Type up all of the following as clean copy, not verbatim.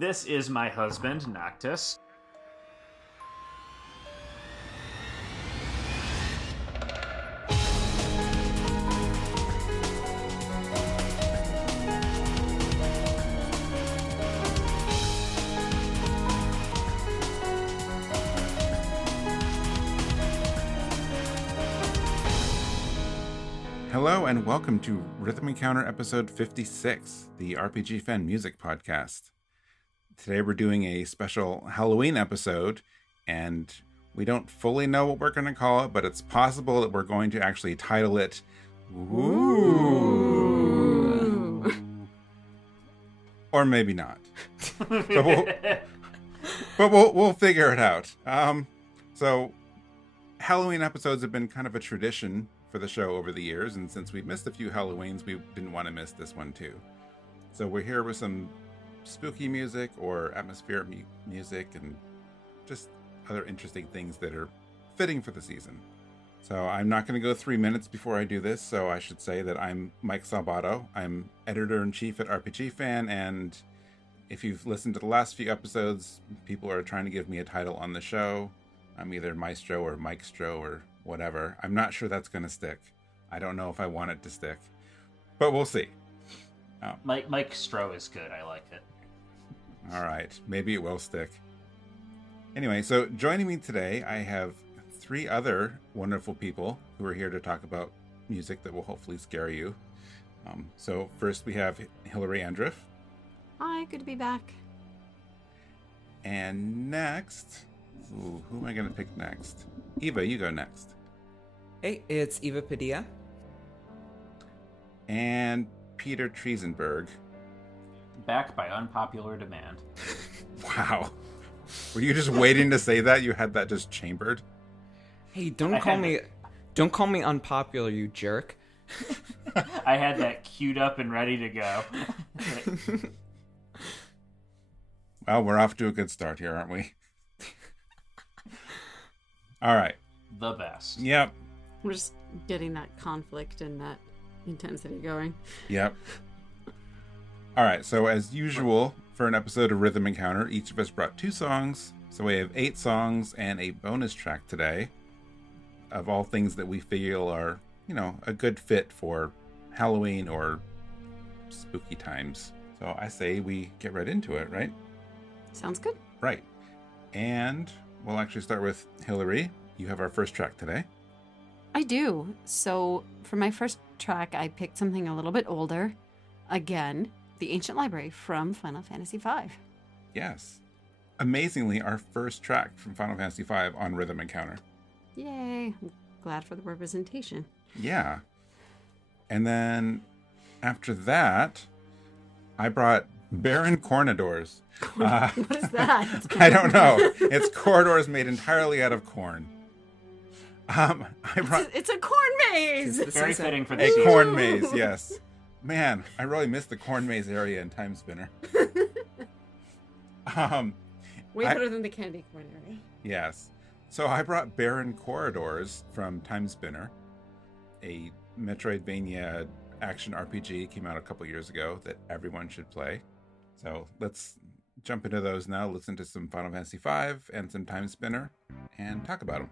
This is my husband, Noctis. Hello and welcome to Rhythm Encounter episode 56, the RPGFan music podcast. Today we're doing a special Halloween episode, and we don't fully know what we're going to call it, but it's possible that we're going to actually title it Ooh. Or maybe not. But we'll figure it out. So Halloween episodes have been kind of a tradition for the show over the years, and since we missed a few Halloweens, we didn't want to miss this one too. So we're here with some spooky music or atmospheric music and just other interesting things that are fitting for the season. So I'm not going to go 3 minutes before I do this, so I should say that I'm Mike Salbato. I'm editor-in-chief at RPGFan, and if you've listened to the last few episodes, people are trying to give me a title on the show. I'm either Maestro or Mikestro or whatever. I'm not sure that's going to stick. I don't know if I want it to stick, but we'll see. Mike Stroh is good. I like it. All right. Maybe it will stick. Anyway, so joining me today, I have three other wonderful people who are here to talk about music that will hopefully scare you. So first we have Hilary Andreff. Hi, good to be back. And next, who am I going to pick next? Eva, you go next. Hey, it's Eva Padilla. And Peter Triezenberg. Back by unpopular demand. Wow. Were you just waiting to say that? You had that just chambered? Hey, don't call me unpopular, you jerk. I had that queued up and ready to go. Well, we're off to a good start here, aren't we? All right. The best. Yep. We're just getting that conflict and that intensity going. Yep. All right. So as usual, for an episode of Rhythm Encounter, each of us brought 2 songs. So we have 8 songs and a bonus track today of all things that we feel are, a good fit for Halloween or spooky times. So I say we get right into it, right? Sounds good. Right. And we'll actually start with Hilary. You have our first track today. I do. So for my first track, I picked something a little bit older. Again, the Ancient Library from Final Fantasy V. Yes. Amazingly, our first track from Final Fantasy V on Rhythm Encounter. Yay. I'm glad for the representation. Yeah. And then after that, I brought Barren Cornadors. What is that? I don't know. It's corridors made entirely out of corn. It's a corn maze. It's very fitting for the a season. corn maze, yes. Man, I really missed the corn maze area in Timespinner. Way better than the candy corn area. Yes. So I brought Barren Corridors from Timespinner, a Metroidvania action RPG, came out a couple years ago that everyone should play. So let's jump into those now, listen to some Final Fantasy V and some Timespinner, and talk about them.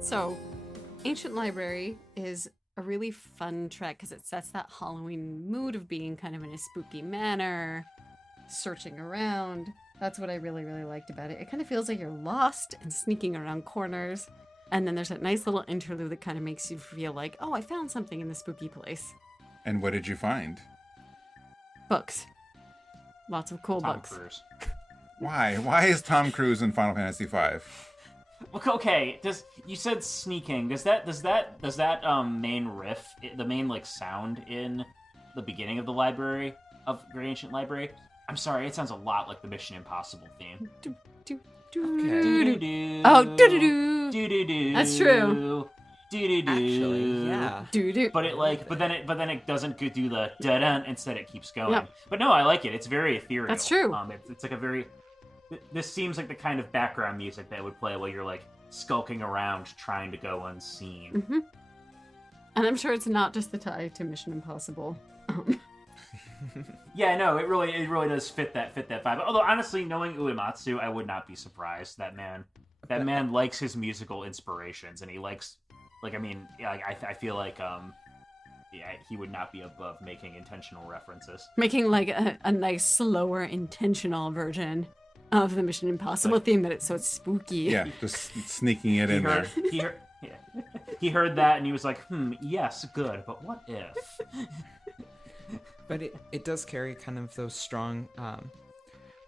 So, Ancient Library is a really fun track because it sets that Halloween mood of being kind of in a spooky manner, searching around. That's what I really, really liked about it. It kind of feels like you're lost and sneaking around corners. And then there's that nice little interlude that kind of makes you feel like, oh, I found something in the spooky place. And what did you find? Books. Lots of cool Tom books. Cruise. Why? Why is Tom Cruise in Final Fantasy V? Okay, you said sneaking. Does that main riff, the main like sound in the beginning of the library of Great Ancient Library? I'm sorry, it sounds a lot like the Mission Impossible theme. Okay. Oh, do-do-do. Do-do-do. That's true. Do-do-do. Actually, yeah. Do-do. But then it doesn't do the da-dun. Instead, it keeps going. Yep. But no, I like it. It's very ethereal. That's true. It's like a very. This seems like the kind of background music that would play while you're like skulking around trying to go unseen. Mm-hmm. And I'm sure it's not just the tie to Mission Impossible. Yeah, no, it really does fit that vibe. Although honestly, knowing Uematsu, I would not be surprised. That man likes his musical inspirations, and he likes, I feel like he would not be above making intentional references. Making like a nice, slower, intentional version of the Mission Impossible theme that it's so spooky. Yeah, just sneaking it in there. He heard that and he was like, yes, good, but what if? But it does carry kind of those strong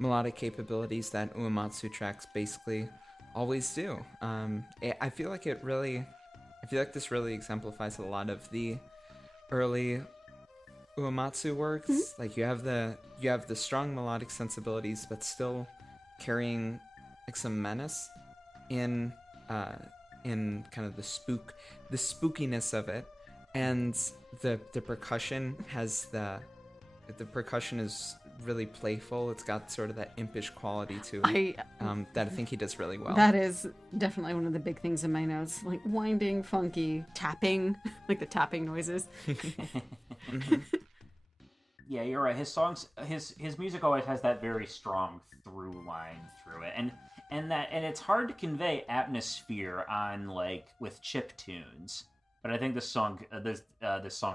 melodic capabilities that Uematsu tracks basically always do. I feel like this really exemplifies a lot of the early Uematsu works. Mm-hmm. Like you have the strong melodic sensibilities, but still carrying like some menace in kind of the spookiness of it. And the percussion the percussion is really playful. It's got sort of that impish quality to it that I think he does really well. That is definitely one of the big things in my notes, like winding, funky, tapping, like the tapping noises. Mm-hmm. Yeah, you're right. His songs, his music always has that very strong through line through it, and it's hard to convey atmosphere on like with chip tunes. But I think this song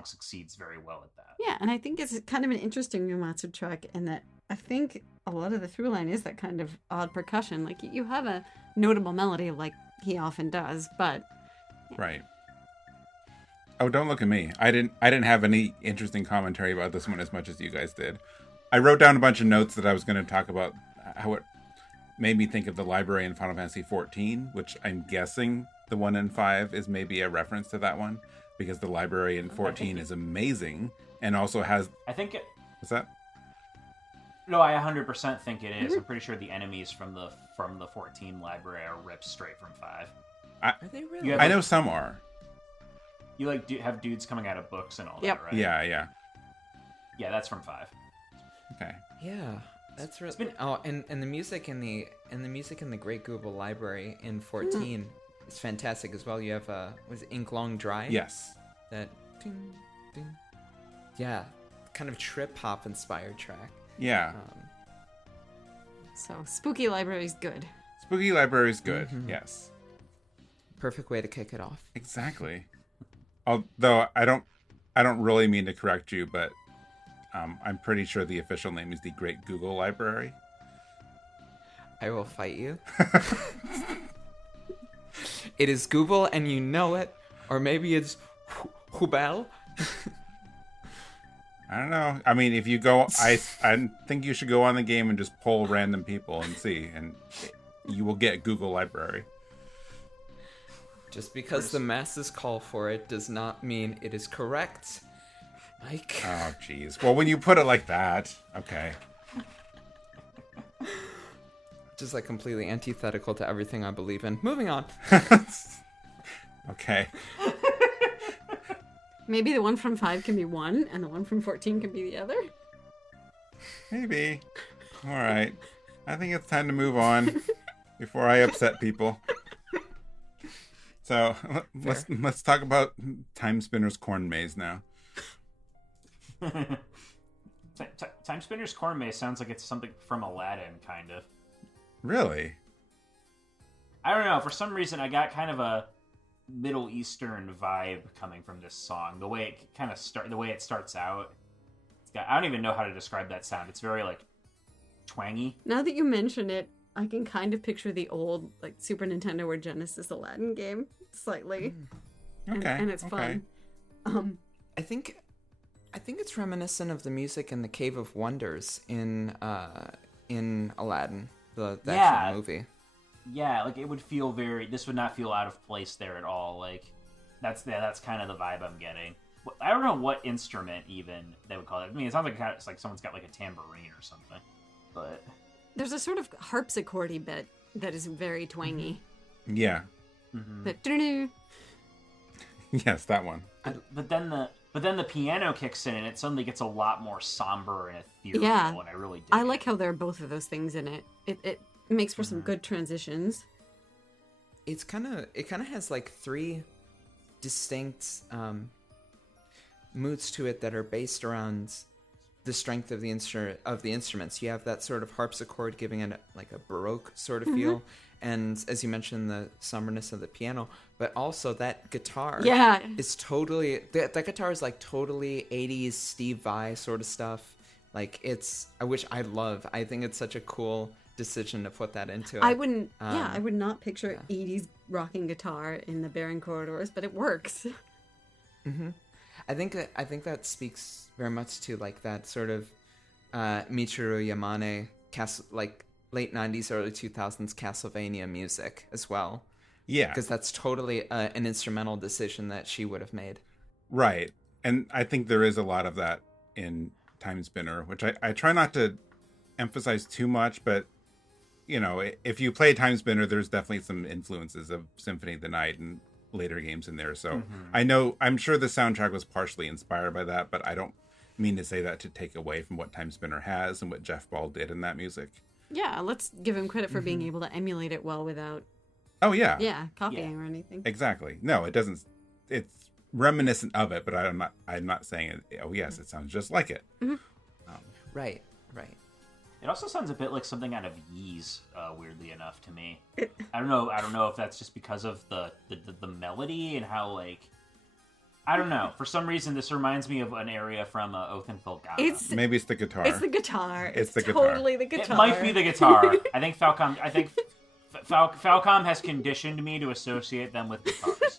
succeeds very well at that. Yeah, and I think it's kind of an interesting Uematsu track in that I think a lot of the through line is that kind of odd percussion. Like you have a notable melody like he often does, but yeah. Right. Oh, don't look at me. I didn't have any interesting commentary about this one as much as you guys did. I wrote down a bunch of notes that I was going to talk about how it made me think of the library in Final Fantasy XIV, which I'm guessing the 1 in 5 is maybe a reference to that one, because the library in 14 is amazing and also has... I think it... What's that? No, I 100% think it is. Mm-hmm. I'm pretty sure the enemies from the 14 library are ripped straight from 5. Are they really? I know some are. You have dudes coming out of books and all yep. that, right? Yeah. Yeah, that's from 5. Okay. Yeah. That's really... and the music in the Great Gearbolt Library in 14 is fantastic as well. You have was it Ink Long Dry? Yes. That ding, ding. Yeah, kind of trip hop inspired track. Yeah. So Spooky Library is good. Spooky Library is good. Mm-hmm. Yes. Perfect way to kick it off. Exactly. Although I don't really mean to correct you, but I'm pretty sure the official name is the Great Google Library. I will fight you. It is Google and you know it. Or maybe it's Hubel. I don't know. I mean, if you go... I think you should go on the game and just poll random people and see. And you will get Google Library. Just because the masses call for it does not mean it is correct. Mike. Oh, jeez. Well, when you put it like that, okay. Just like completely antithetical to everything I believe in. Moving on. Okay. Maybe the one from 5 can be one, and the one from 14 can be the other? Maybe. All right. I think it's time to move on before I upset people. So let's talk about Timespinner's Corn Maze now. Timespinner's Corn Maze sounds like it's something from Aladdin, kind of. Really? I don't know. For some reason, I got kind of a Middle Eastern vibe coming from this song. The way it starts out. I don't even know how to describe that sound. It's very like twangy. Now that you mention it, I can kind of picture the old like Super Nintendo or Genesis Aladdin game slightly. Okay. And it's fun. I think it's reminiscent of the music in the Cave of Wonders in Aladdin, the actual movie. Yeah, like it would feel this would not feel out of place there at all. Like that's kind of the vibe I'm getting. I don't know what instrument even they would call it. I mean, it sounds like it's like someone's got like a tambourine or something. But there's a sort of harpsichordy bit that is very twangy. Yeah. Mm-hmm. Yes, that one. But then the piano kicks in and it suddenly gets a lot more somber and ethereal. Yeah. And I really dig I like how there are both of those things in it. It makes for some good transitions. It kind of has like three distinct moods to it that are based around the strength of the instruments. You have that sort of harpsichord giving it like a Baroque sort of feel, and as you mentioned, the somberness of the piano, but also that guitar. Yeah, is totally that guitar is like totally 80s Steve Vai sort of stuff. Like I think it's such a cool decision to put that into it. I wouldn't. I would not picture 80s rocking guitar in the Barren corridors, but it works. Mm-hmm. I think that speaks very much to like that sort of Michiru Yamane like late 90s, early 2000s Castlevania music as well. Yeah. Because that's totally an instrumental decision that she would have made. Right. And I think there is a lot of that in Timespinner, which I try not to emphasize too much, but you know, if you play Timespinner, there's definitely some influences of Symphony of the Night and later games in there. So I'm sure the soundtrack was partially inspired by that, but I don't mean to say that to take away from what Timespinner has and what Jeff Ball did in that music. Yeah, let's give him credit for being able to emulate it well without copying or anything. Exactly. No, it doesn't. It's reminiscent of it, but I'm not saying it. Oh yes, it sounds just like it. Mm-hmm. Right. It also sounds a bit like something out of Ys, weirdly enough to me. I don't know if that's just because of the melody and how like I don't know. For some reason, this reminds me of an area from Othenfeld. Maybe it's the guitar. It's the guitar. It's the totally guitar. the guitar. It might be the guitar. I think Falcom has conditioned me to associate them with guitars.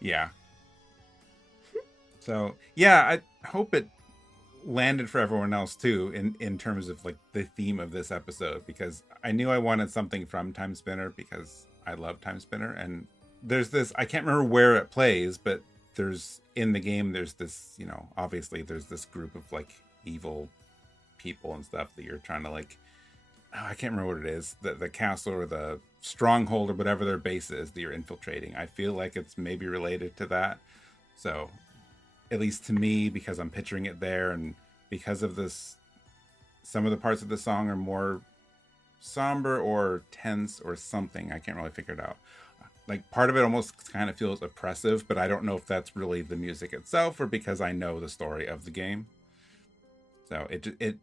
Yeah. So yeah, I hope it landed for everyone else too in terms of like the theme of this episode, because I knew I wanted something from Timespinner because I love Timespinner, and there's this, I can't remember where it plays, but there's in the game there's this, you know, obviously there's this group of like evil people and stuff that you're trying to like, I can't remember what it is, the castle or the stronghold or whatever their base is that you're infiltrating. I feel like it's maybe related to that. So at least to me, because I'm picturing it there, and because of this, some of the parts of the song are more somber or tense or something. I can't really figure it out. Like part of it almost kind of feels oppressive, but I don't know if that's really the music itself or because I know the story of the game. So it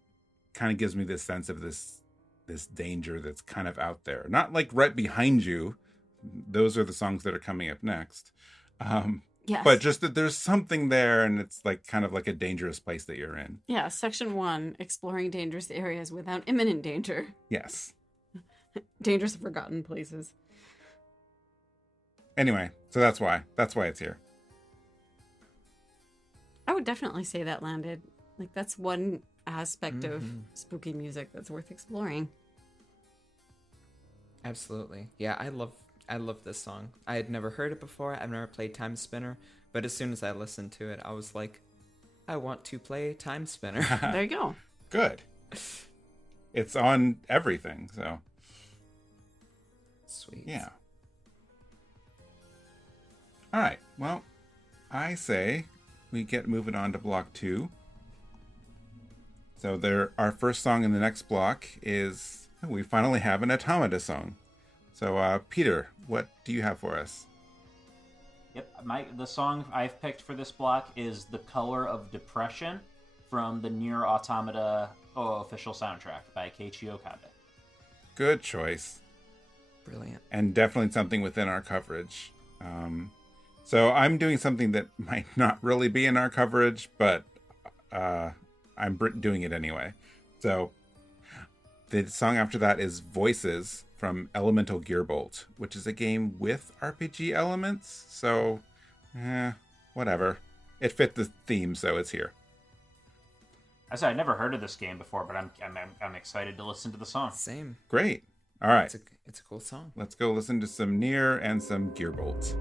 kind of gives me this sense of this danger that's kind of out there. Not like right behind you. Those are the songs that are coming up next. Yes. But just that there's something there, and it's like kind of like a dangerous place that you're in. Yeah, Section 1, exploring dangerous areas without imminent danger. Yes. Dangerous forgotten places. Anyway, so that's why it's here. I would definitely say that landed. Like, that's one aspect of spooky music that's worth exploring. Absolutely. Yeah, I love this song. I had never heard it before. I've never played Timespinner, but as soon as I listened to it, I was like, I want to play Timespinner. There you go. Good. It's on everything, so. Sweet. Yeah. All right. Well, I say we get moving on to block 2. So our first song in the next block is, we finally have an Automata song. So, Peter, what do you have for us? Yep, the song I've picked for this block is "The Color of Depression" from the NieR Automata official soundtrack by Keiichi Okabe. Good choice. Brilliant. And definitely something within our coverage. So I'm doing something that might not really be in our coverage, but I'm doing it anyway. So the song after that is Voices from Elemental Gearbolt, which is a game with RPG elements. So, whatever. It fit the theme, so it's here. I said I'd never heard of this game before, but I'm excited to listen to the song. Same. Great. All right. It's a cool song. Let's go listen to some NieR and some Gearbolt.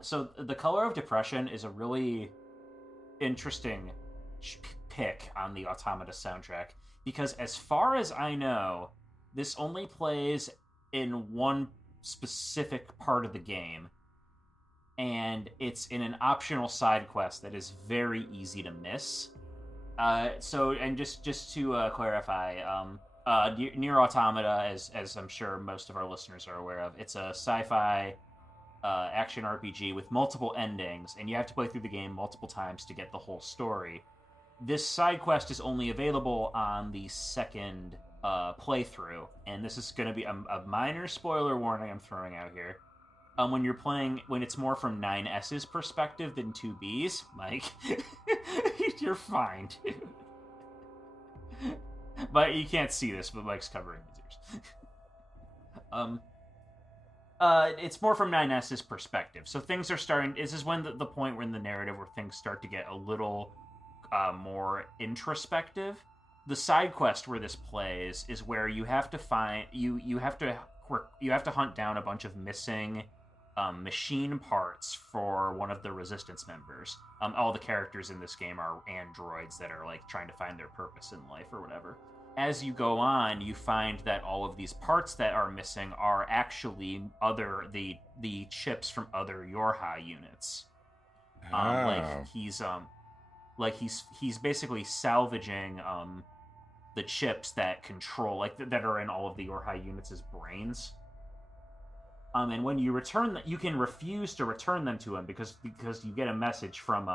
So The Color of Depression is a really interesting pick on the Automata soundtrack, because as far as I know, this only plays in one specific part of the game, and it's in an optional side quest that is very easy to miss. Just to clarify, NieR Automata, as I'm sure most of our listeners are aware of, it's a sci-fi action RPG with multiple endings, and you have to play through the game multiple times to get the whole story. This side quest is only available on the second playthrough, and this is going to be a minor spoiler warning I'm throwing out here. When you're playing, when it's more from 9S's perspective than 2B's, Mike, you're fine, dude. But you can't see this, but Mike's covering his ears. It's more from 9S's perspective, so things are starting. This is when the point where in the narrative where things start to get a little more introspective. The side quest where this plays is where you have to find you have to hunt down a bunch of missing machine parts for one of the resistance members. All the characters in this game are androids that are like trying to find their purpose in life or whatever. As you go on, you find that all of these parts that are missing are actually the chips from other Yorha units. He's basically salvaging the chips that control, that are in all of the Yorha units' brains. And when you return you can refuse to return them to him because you get a message from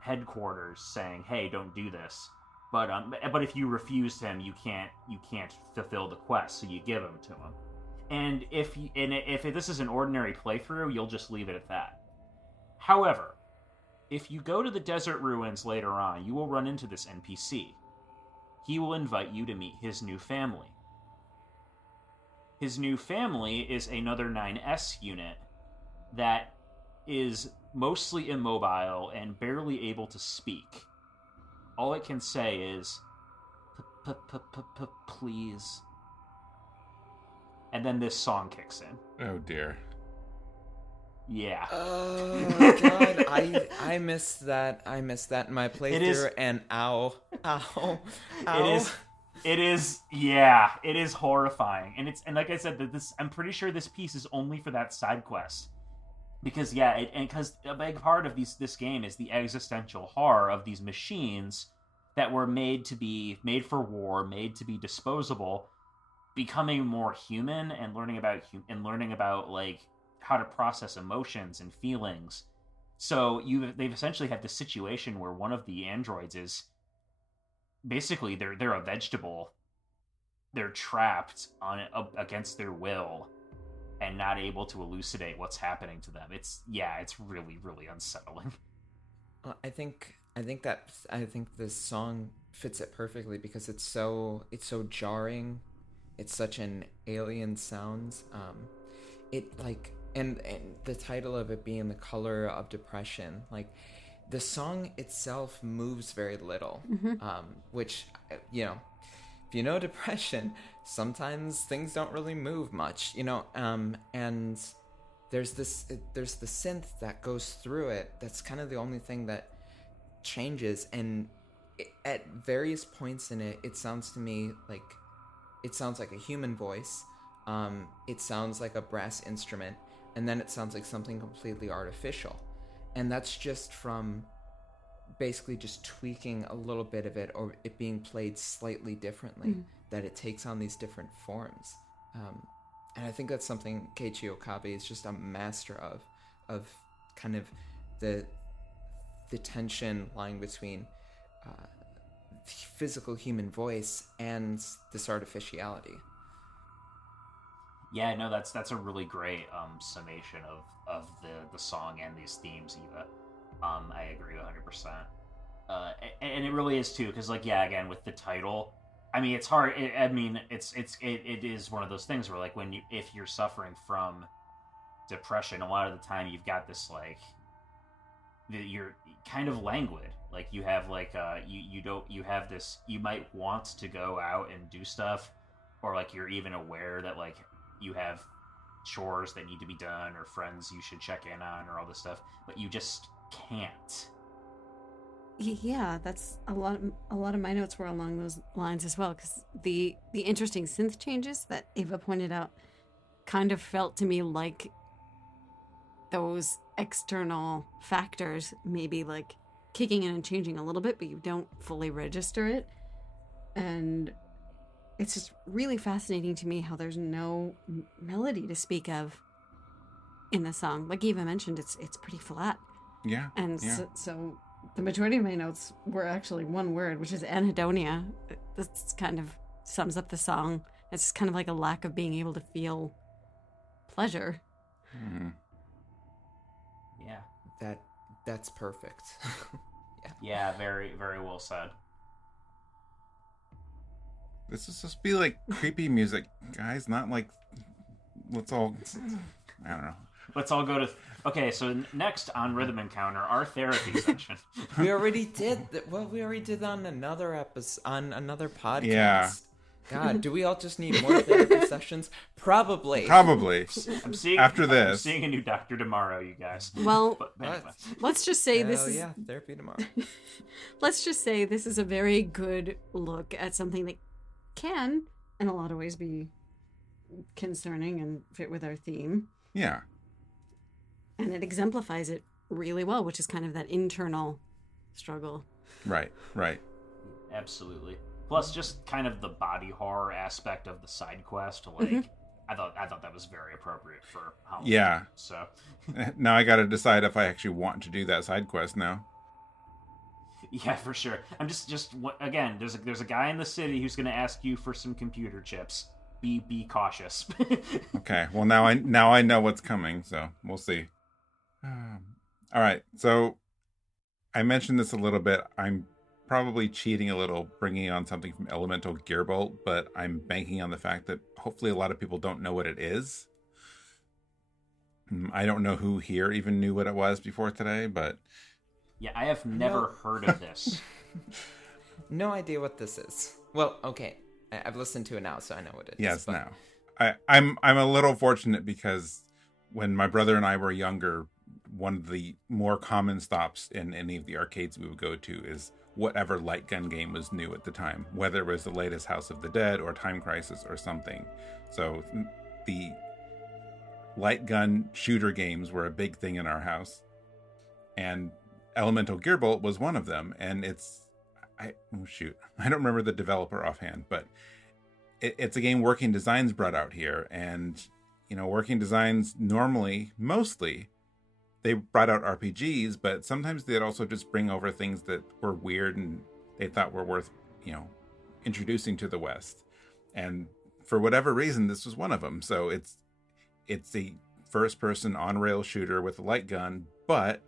headquarters saying, "Hey, don't do this." But if you refuse him, you can't fulfill the quest, so you give them to him. And if this is an ordinary playthrough, you'll just leave it at that. However, if you go to the desert ruins later on, you will run into this NPC. He will invite you to meet his new family. His new family is another 9S unit that is mostly immobile and barely able to speak. All it can say is, please. And then this song kicks in. Oh dear. Yeah. Oh god, I missed that. I missed that in my playthrough, and ow. It is horrifying, and like I said, I'm pretty sure this piece is only for that side quest, because because a big part of this game is the existential horror of these machines that were made for war, made to be disposable, becoming more human and learning about like how to process emotions and feelings. So they've essentially had this situation where one of the androids is basically they're a vegetable. They're trapped against their will and not able to elucidate what's happening to them. It's really, really unsettling. I think this song fits it perfectly because it's so jarring. It's such an alien sounds. And the title of it being The Color of Depression, like the song itself moves very little, which, if you know depression, sometimes things don't really move much, and there's the synth that goes through it. That's kind of the only thing that changes, and at various points in it, it sounds to me like a human voice. It sounds like a brass instrument, and then it sounds like something completely artificial. And that's just from basically just tweaking a little bit of it, or it being played slightly differently, that it takes on these different forms. And I think that's something Keichii Okabe is just a master of kind of the tension lying between physical human voice and this artificiality. Yeah, no, that's a really great summation of the song and these themes, Eva. I agree 100%. And it really is too, because again, with the title, I mean, it's hard. It is one of those things where if you're suffering from depression, a lot of the time you've got this you're kind of languid. Like you have you have this, you might want to go out and do stuff, or you're even aware that you have chores that need to be done or friends you should check in on or all this stuff, but you just can't. Yeah, that's a lot of my notes were along those lines as well, because the interesting synth changes that Ava pointed out kind of felt to me like those external factors maybe like kicking in and changing a little bit, but you don't fully register it. And it's just really fascinating to me how there's no melody to speak of in the song. Like Eva mentioned, it's pretty flat. Yeah. And yeah. So the majority of my notes were actually one word, which is anhedonia. This kind of sums up the song. It's kind of like a lack of being able to feel pleasure. Mm. Yeah. That's perfect. Yeah, very, very well said. This is supposed to be like creepy music, guys, not like let's all, I don't know. Let's all go to... Okay, so next on Rhythm Encounter, our therapy section. We already did that. Well, we already did on another episode, on another podcast. Yeah. God, do we all just need more therapy sessions? Probably. I'm seeing after this. I'm seeing a new doctor tomorrow, you guys. Well, but anyway. let's just say Hell yeah, therapy tomorrow. Let's just say this is a very good look at something that can, in a lot of ways, be concerning and fit with our theme. Yeah. And it exemplifies it really well, which is kind of that internal struggle. Right. Absolutely. Plus, just kind of the body horror aspect of the side quest. Like, Mm-hmm. I thought that was very appropriate for Halloween. Yeah. So Now I got to decide if I actually want to do that side quest now. yeah, for sure. I'm just again. There's a guy in the city who's going to ask you for some computer chips. Be cautious. Okay. Well, now I know what's coming, so we'll see. All right. So I mentioned this a little bit. I'm probably cheating a little, bringing on something from Elemental Gearbolt, but I'm banking on the fact that hopefully a lot of people don't know what it is. I don't know who here even knew what it was before today, but yeah, I have never heard of this. No idea what this is. Well, okay. I've listened to it now, so I know what it is. yes, but... now. I'm a little fortunate because when my brother and I were younger, one of the more common stops in any of the arcades we would go to is whatever light gun game was new at the time, whether it was the latest House of the Dead or Time Crisis or something. So the light gun shooter games were a big thing in our house, and Elemental Gearbolt was one of them. And I don't remember the developer offhand, but it's a game Working Designs brought out here. And Working Designs mostly they brought out RPGs, but sometimes they'd also just bring over things that were weird and they thought were worth introducing to the West. And for whatever reason, this was one of them. So it's a first-person on-rail shooter with a light gun, but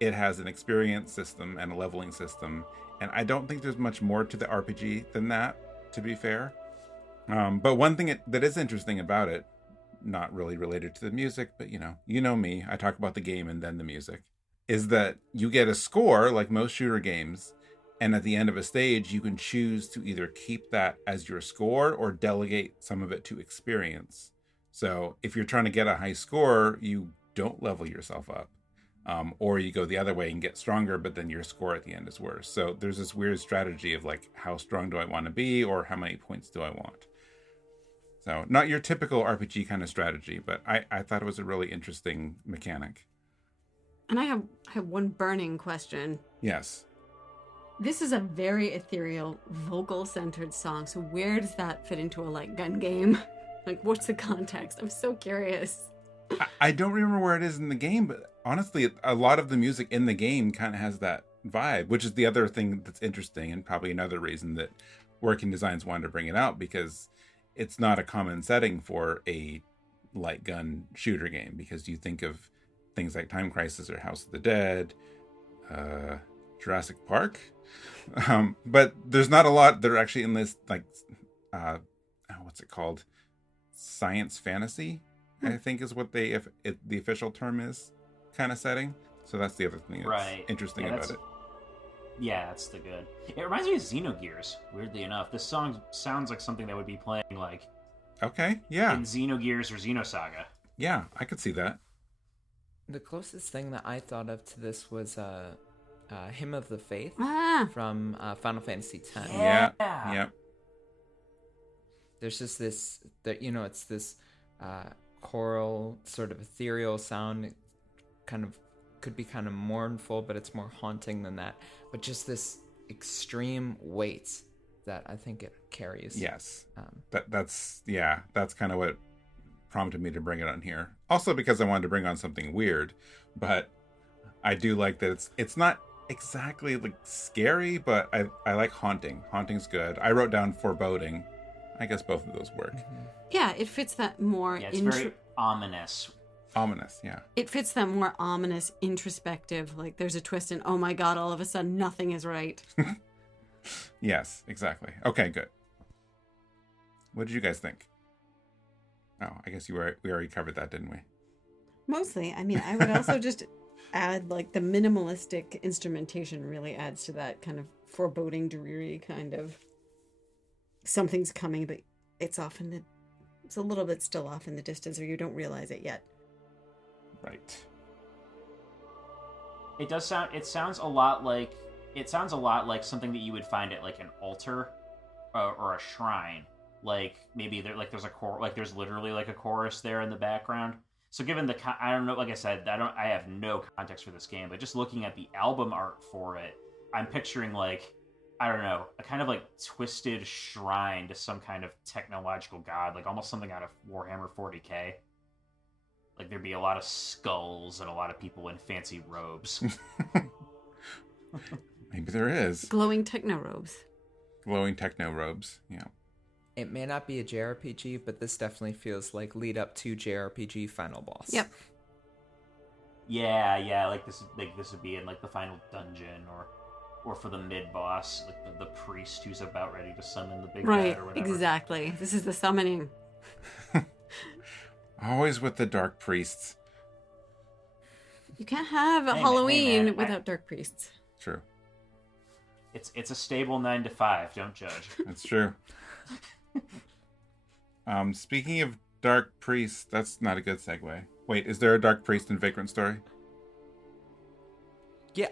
it has an experience system and a leveling system. And I don't think there's much more to the RPG than that, to be fair. But one thing that is interesting about it, not really related to the music, but you know me, I talk about the game and then the music, is that you get a score like most shooter games, and at the end of a stage, you can choose to either keep that as your score or delegate some of it to experience. So if you're trying to get a high score, you don't level yourself up. Or you go the other way and get stronger, but then your score at the end is worse. So there's this weird strategy of like, how strong do I want to be, or how many points do I want? So not your typical RPG kind of strategy, but I thought it was a really interesting mechanic. And I have one burning question. Yes. This is a very ethereal, vocal-centered song, so where does that fit into a light gun game? Like, what's the context? I'm so curious. I don't remember where it is in the game, but honestly, a lot of the music in the game kind of has that vibe, which is the other thing that's interesting, and probably another reason that Working Designs wanted to bring it out, because it's not a common setting for a light gun shooter game, because you think of things like Time Crisis or House of the Dead, Jurassic Park, but there's not a lot that are actually in this, like, what's it called? Science fantasy, I think is what the official term is, kind of setting. So that's the other thing that's interesting about it. Yeah, that's the good. It reminds me of Xenogears, weirdly enough. This song sounds like something that would be playing, like... Okay, yeah. in Xenogears or Xenosaga. Yeah, I could see that. The closest thing that I thought of to this was Hymn of the Faith from Final Fantasy X. Yeah. Yep. There's just this, it's this choral, sort of ethereal sound. It could be kind of mournful, but it's more haunting than that. But just this extreme weight that I think it carries. Yes. That's kind of what prompted me to bring it on here. Also because I wanted to bring on something weird, but I do like that it's not exactly like scary, but I like haunting. Haunting's good. I wrote down foreboding. I guess both of those work. Mm-hmm. Yeah, it fits that more... Yeah, it's very ominous. Ominous, yeah. It fits that more ominous, introspective, like there's a twist and oh my god, all of a sudden nothing is right. Yes, exactly. Okay, good. What did you guys think? Oh, I guess we already covered that, didn't we? Mostly. I mean, I would also just add, like, the minimalistic instrumentation really adds to that kind of foreboding, dreary kind of something's coming, but it's a little bit still off in the distance, or you don't realize it yet. Right. It sounds a lot like something that you would find at like an altar or a shrine. Like maybe there's there's literally like a chorus there in the background. So given I don't know, like I said, I have no context for this game, but just looking at the album art for it, I'm picturing like, I don't know, a kind of like twisted shrine to some kind of technological god, like almost something out of Warhammer 40K. Like there'd be a lot of skulls and a lot of people in fancy robes. Maybe there is. Glowing techno robes. Yeah. It may not be a JRPG, but this definitely feels like lead up to JRPG final boss. Yep. Yeah, like this would be in like the final dungeon or for the mid boss, like the priest who's about ready to summon the big bad or whatever. Exactly. This is the summoning. Always with the dark priests. You can't have a Halloween without dark priests. True. It's a stable 9 to 5. Don't judge. That's true. Speaking of dark priests, that's not a good segue. Wait, is there a dark priest in Vagrant Story? Yeah,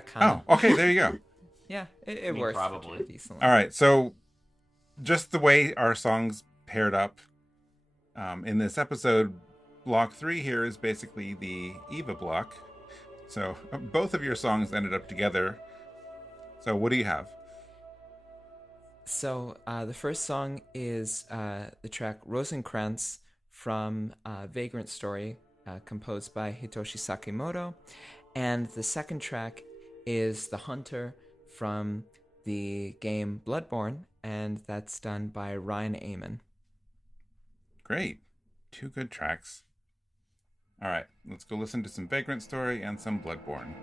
kind of. Oh, okay, there you go. Yeah, it works probably decently. All right, so just the way our songs paired up in this episode, block 3 here is basically the Eva block. So both of your songs ended up together. So what do you have? So the first song is the track Rosencrantz from Vagrant Story, composed by Hitoshi Sakimoto. And the second track is The Hunter from the game Bloodborne, and that's done by Ryan Amon. Great. 2 good tracks. All right, let's go listen to some Vagrant Story and some Bloodborne.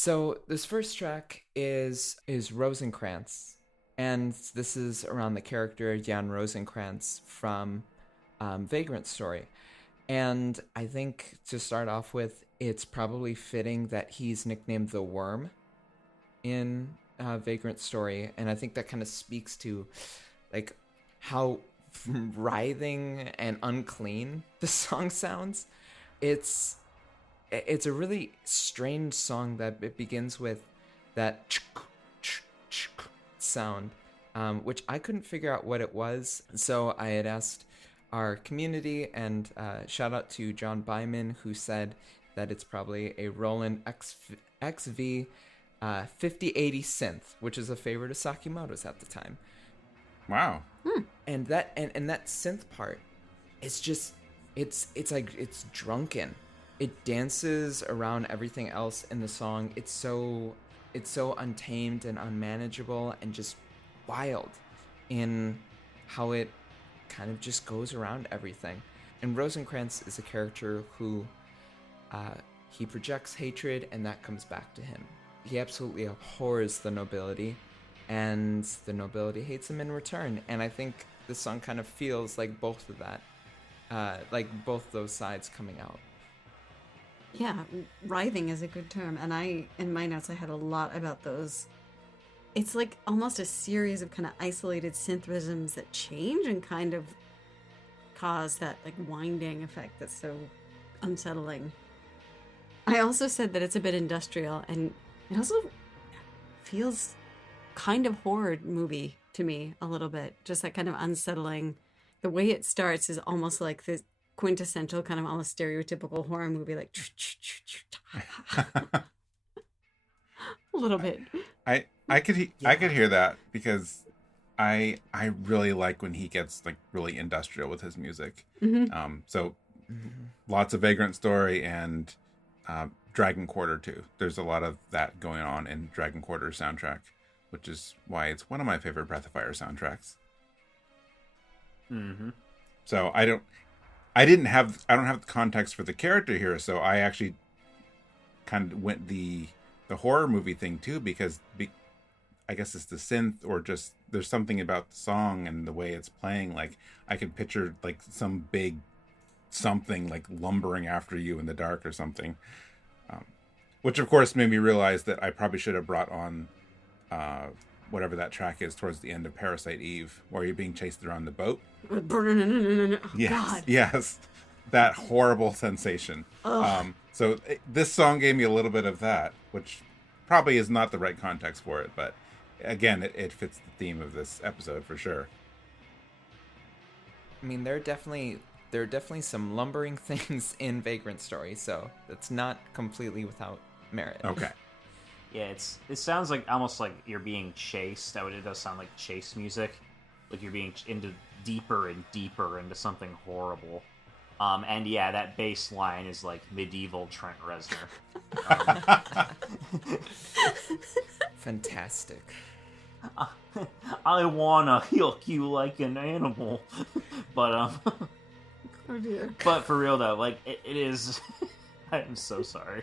So this first track is Rosencrantz, and this is around the character Jan Rosencrantz from Vagrant Story. And I think to start off with, it's probably fitting that he's nicknamed the Worm in Vagrant Story, and I think that kind of speaks to like how writhing and unclean the song sounds. It's a really strange song that it begins with that sound, which I couldn't figure out what it was. So I had asked our community, and shout out to John Byman, who said that it's probably a Roland XV 5080 synth, which is a favorite of Sakimoto's at the time. Wow. And that synth part is just it's like it's drunken. It dances around everything else in the song. It's so untamed and unmanageable and just wild in how it kind of just goes around everything. And Rosencrantz is a character who he projects hatred, and that comes back to him. He absolutely abhors the nobility, and the nobility hates him in return. And I think this song kind of feels like both of that, like both those sides coming out. Yeah, writhing is a good term. And in my notes, I had a lot about those. It's like almost a series of kind of isolated synth rhythms that change and kind of cause that like winding effect that's so unsettling. I also said that it's a bit industrial, and it also feels kind of horror movie to me a little bit. Just that kind of unsettling. The way it starts is almost like the quintessential kind of almost stereotypical horror movie, like a little bit. I could hear that, because I really like when he gets like really industrial with his music. So lots of Vagrant Story and Dragon Quarter too. There's a lot of that going on in Dragon Quarter soundtrack, which is why it's one of my favorite Breath of Fire soundtracks. So I don't have the context for the character here, so I actually kind of went the horror movie thing too, because I guess it's the synth, or just there's something about the song and the way it's playing. Like I could picture like some big something like lumbering after you in the dark or something, which of course made me realize that I probably should have brought on whatever that track is towards the end of Parasite Eve, where you're being chased around the boat. Yes, that horrible sensation. So this song gave me a little bit of that, which probably is not the right context for it, but again, it fits the theme of this episode for sure. I mean, there are definitely some lumbering things in Vagrant Story, so that's not completely without merit. Okay. Yeah, it sounds like almost like you're being chased. It does sound like chase music, like you're being into deeper and deeper into something horrible. And yeah, that bass line is like medieval Trent Reznor. Fantastic. I wanna yuck you like an animal, but Oh dear. But for real though, like it is. I'm so sorry.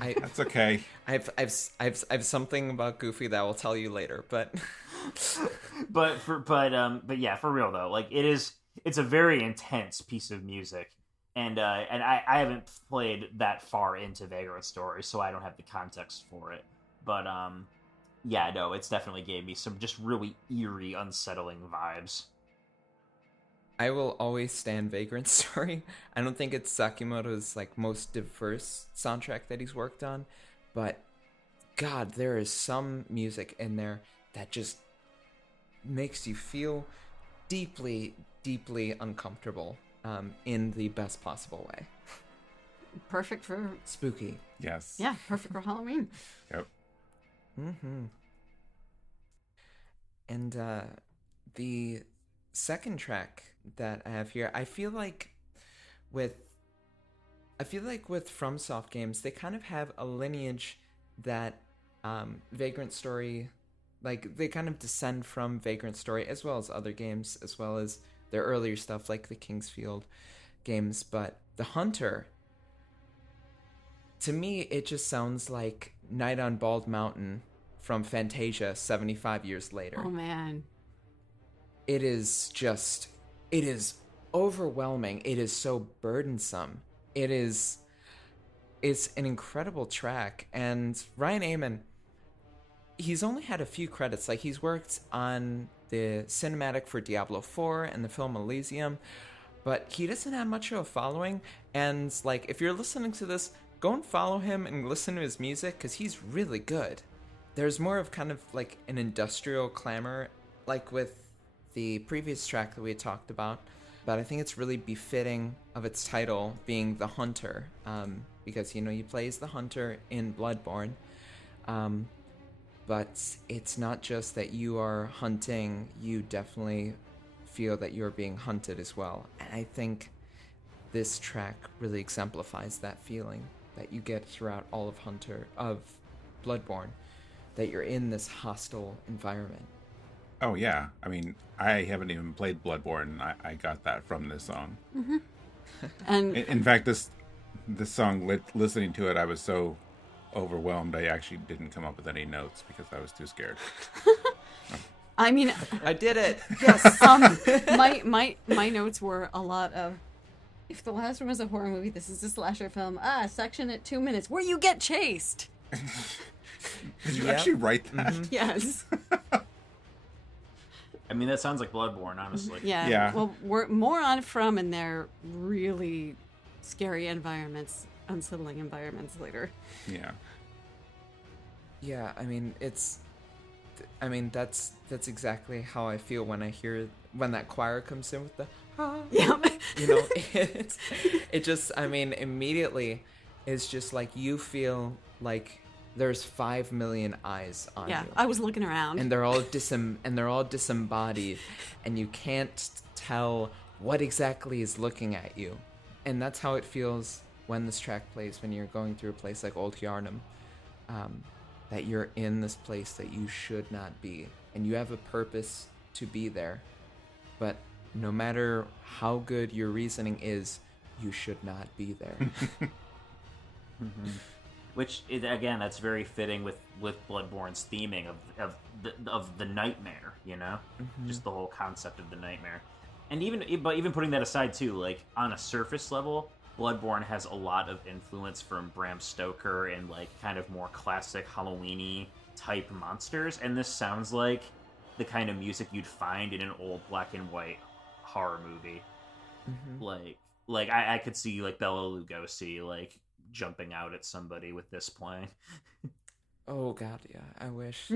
That's okay. I've something about Goofy that I will tell you later, but but yeah, for real though, like it's a very intense piece of music, and I haven't played that far into Vagrant Story, so I don't have the context for it. But yeah, no, it's definitely gave me some just really eerie, unsettling vibes. I will always stand Vagrant Story. I don't think it's Sakimoto's like most diverse soundtrack that he's worked on, but God, there is some music in there that just makes you feel deeply, deeply uncomfortable in the best possible way. Perfect for spooky. Yes. Yeah, perfect for Halloween. Yep. And the second track that I have here, I feel like with FromSoft games, they kind of have a lineage that Vagrant Story, like they kind of descend from Vagrant Story as well as other games, as well as their earlier stuff like the Kingsfield games. But the Hunter, to me, it just sounds like Night on Bald Mountain from Fantasia 75 years later. Oh, man. It is overwhelming. It is so burdensome. It's an incredible track. And Ryan Amon, he's only had a few credits. Like, he's worked on the cinematic for Diablo 4 and the film Elysium, but he doesn't have much of a following. And, like, if you're listening to this, go and follow him and listen to his music, because he's really good. There's more of kind of, like, an industrial clamor, like with the previous track that we had talked about, but I think it's really befitting of its title being The Hunter, because, you know, you play as the hunter in Bloodborne, but it's not just that you are hunting, you definitely feel that you're being hunted as well. And I think this track really exemplifies that feeling that you get throughout all of Bloodborne, that you're in this hostile environment. Oh, yeah. I mean, I haven't even played Bloodborne. I got that from this song. Mm-hmm. And in fact, this song, listening to it, I was so overwhelmed, I actually didn't come up with any notes because I was too scared. I mean, I did it. Yes. My notes were a lot of, if the last one was a horror movie, this is a slasher film. Section at 2 minutes where you get chased. Did you actually write that? Mm-hmm. Yes. I mean, that sounds like Bloodborne, honestly. Yeah. Well, we're more on From and their really scary environments, unsettling environments later. Yeah. Yeah, I mean, that's exactly how I feel when that choir comes in with the Yeah. You know, it just, I mean, immediately it's just like you feel like there's 5 million eyes on you. Yeah, I was looking around. And they're all disembodied, and you can't tell what exactly is looking at you. And that's how it feels when this track plays, when you're going through a place like Old Yarnum, that you're in this place that you should not be, and you have a purpose to be there, but no matter how good your reasoning is, you should not be there. Mm-hmm. Which, again, that's very fitting with Bloodborne's theming of the nightmare, you know? Mm-hmm. Just the whole concept of the nightmare. And even putting that aside, too, like, on a surface level, Bloodborne has a lot of influence from Bram Stoker and, like, kind of more classic Halloween-y type monsters, and this sounds like the kind of music you'd find in an old black and white horror movie. Mm-hmm. Like I could see, like, Bela Lugosi, like, jumping out at somebody with this playing. Oh god, yeah, I wish.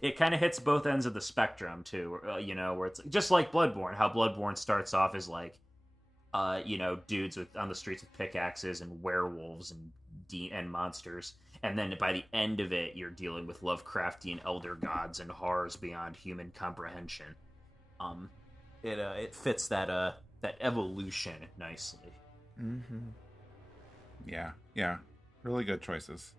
It kind of hits both ends of the spectrum too, you know, where it's just like Bloodborne, how Bloodborne starts off as like you know, dudes on the streets with pickaxes and werewolves and monsters, and then by the end of it you're dealing with Lovecraftian elder gods and horrors beyond human comprehension. It fits that evolution nicely. Mm-hmm. Yeah. Really good choices.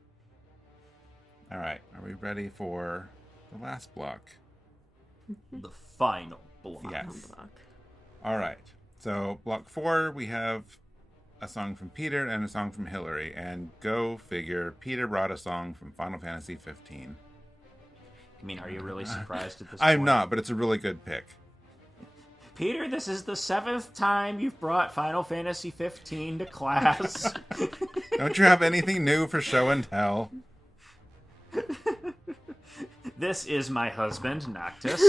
All right. Are we ready for the last block? The final block. Yes. All right. So, block 4, we have a song from Peter and a song from Hilary. And go figure, Peter brought a song from Final Fantasy 15. I mean, are you really surprised at this I'm point? not, but it's a really good pick. Peter, this is the 7th time you've brought Final Fantasy 15 to class. Don't you have anything new for show and tell? This is my husband, Noctis.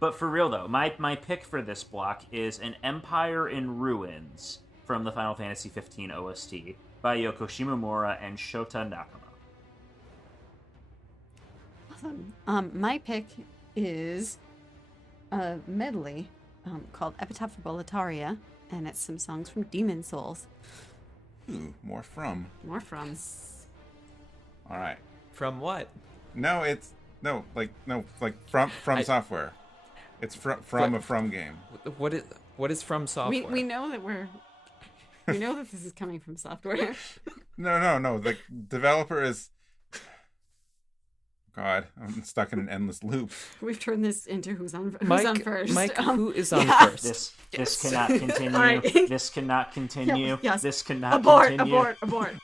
But for real though, my pick for this block is An Empire in Ruins from the Final Fantasy 15 OST by Yoko Shimomura and Shota Nakama. Awesome. My pick is a medley called Epitaph for Boletaria, and it's some songs from Demon Souls. Ooh, more from. All right. From what? No, from software. It's from a From game. What is From Software? We know that we know that this is coming from software. No. The developer is. God, I'm stuck in an endless loop. We've turned this into who's on Mike, first. Mike, who is on yeah. first? This cannot continue. All right. This cannot continue. Yes. This cannot Abort, continue. abort.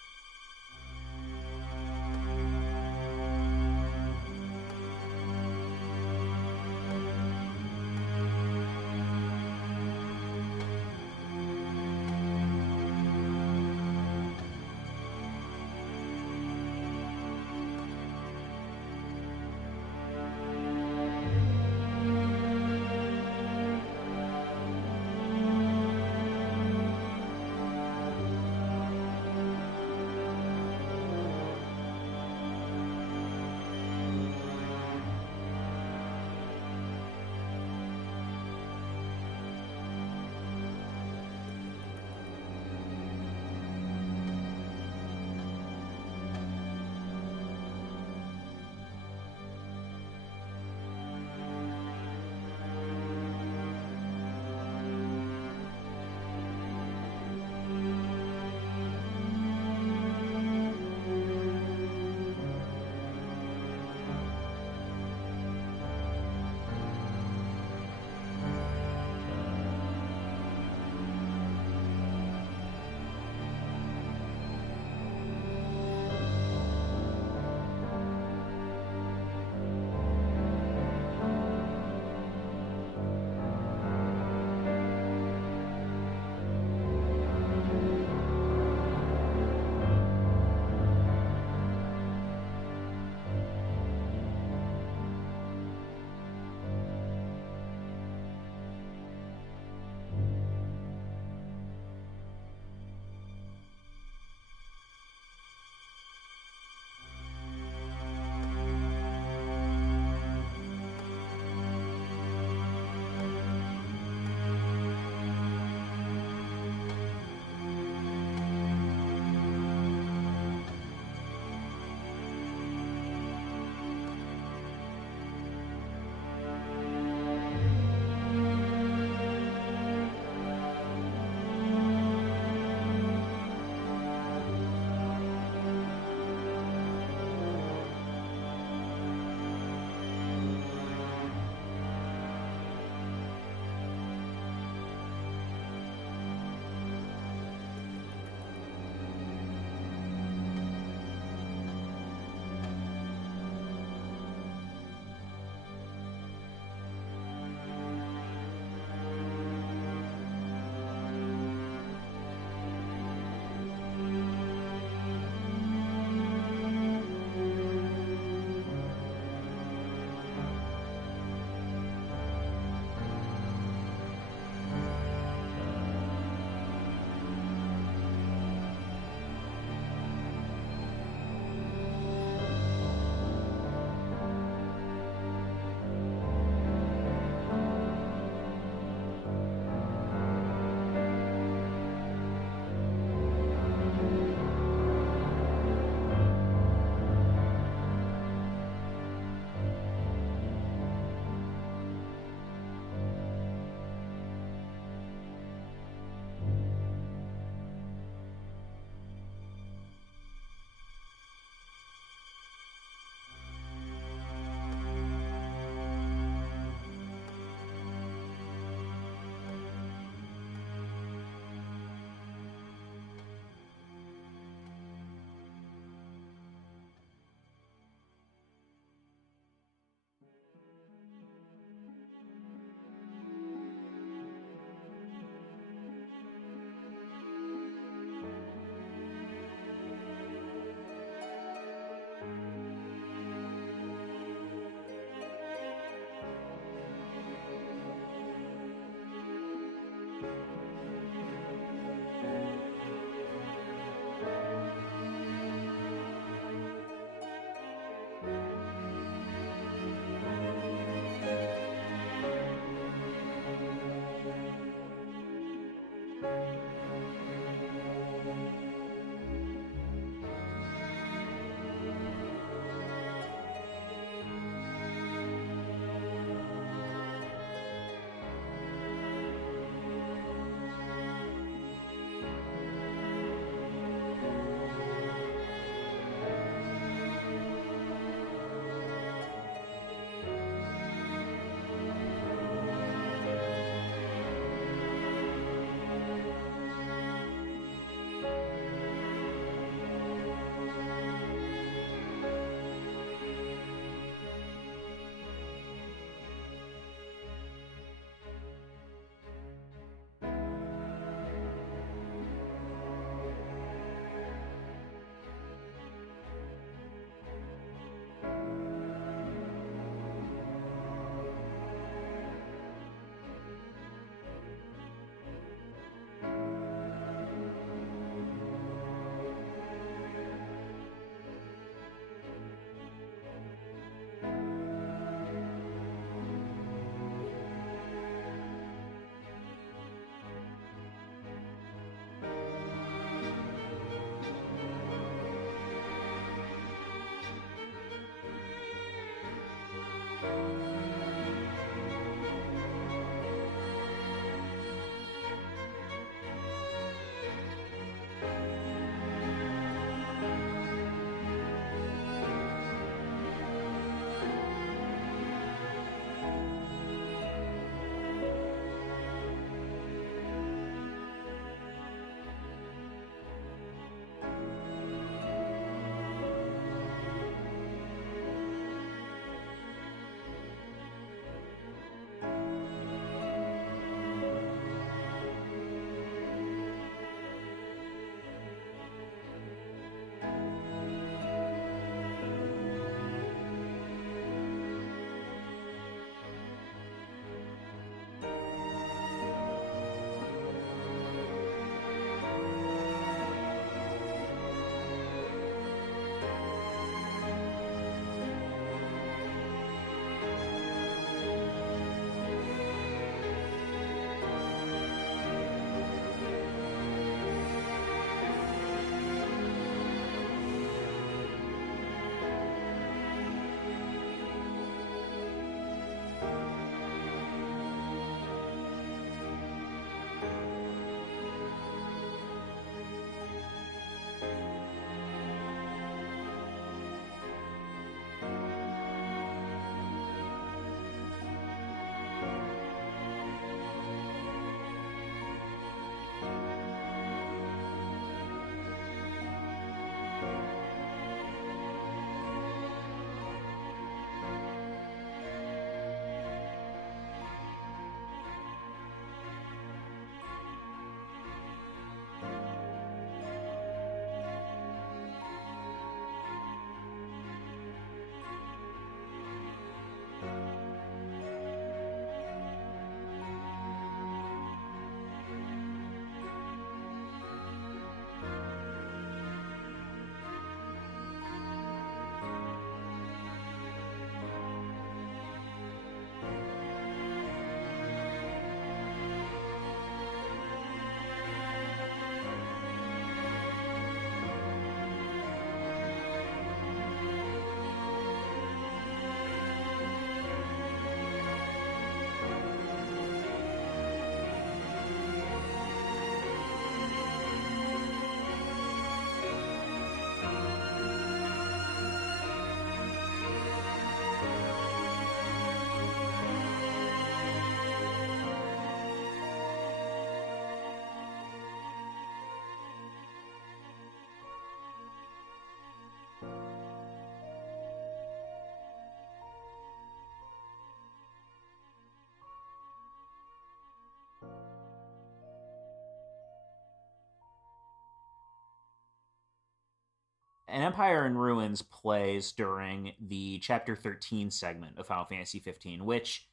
An Empire in Ruins plays during the Chapter 13 segment of Final Fantasy 15, which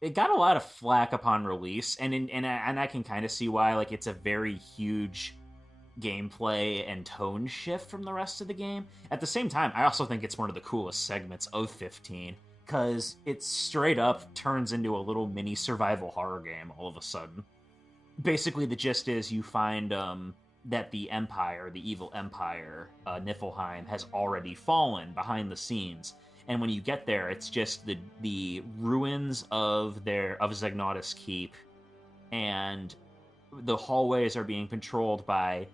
it got a lot of flack upon release, and I can kind of see why. Like, it's a very huge gameplay and tone shift from the rest of the game. At the same time, I also think it's one of the coolest segments of 15, because it straight up turns into a little mini survival horror game all of a sudden. Basically, the gist is you find that the Empire, the evil Empire, Niflheim, has already fallen behind the scenes. And when you get there, it's just the ruins of Zegnauta's Keep, and the hallways are being controlled by